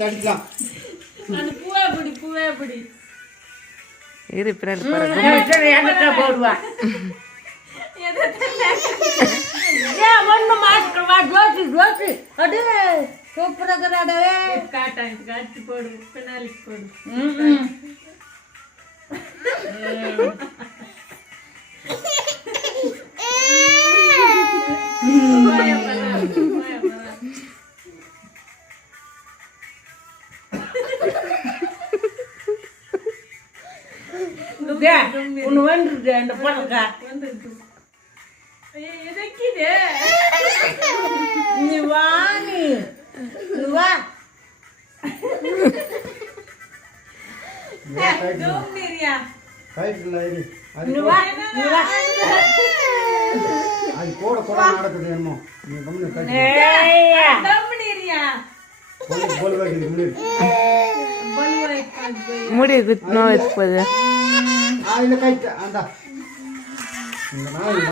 அடிக்கலாம். அந்த பூவே பிடி இரு பின்னாடி போடுவா ஒண்ணு மாட்டுவா ஜோசி ஜோசி அடு சூப்பராக காட்டு போடு பின்னாலிக்கு போடு ஒண்ணு வந்துருது அந்த பழக்கா நீ வா நீ வா அது கூட கூட நடக்குது என்னமோ நீ கம்முனு முடி குத்தணும் வச்சுப்போது அந்த